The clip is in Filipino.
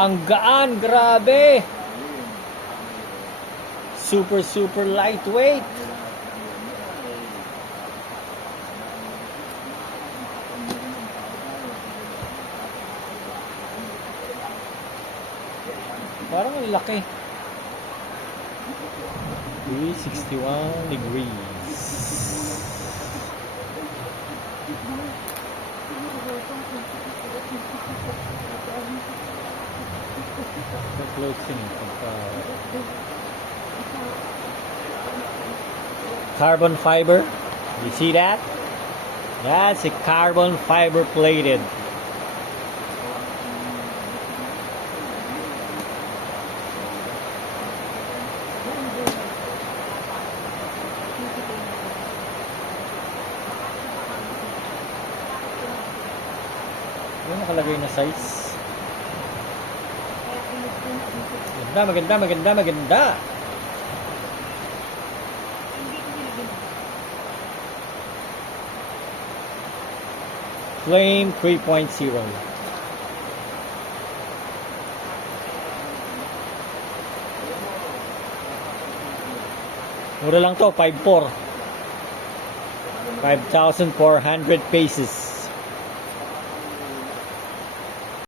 Ang gaan, grabe. Super lightweight. Parang ang laki. 361 degrees. The closing carbon fiber. You see that? That's a carbon fiber plated. Ano nakalagay na size? Maganda. Flame 3.0. Mura lang to, 5,400 pesos.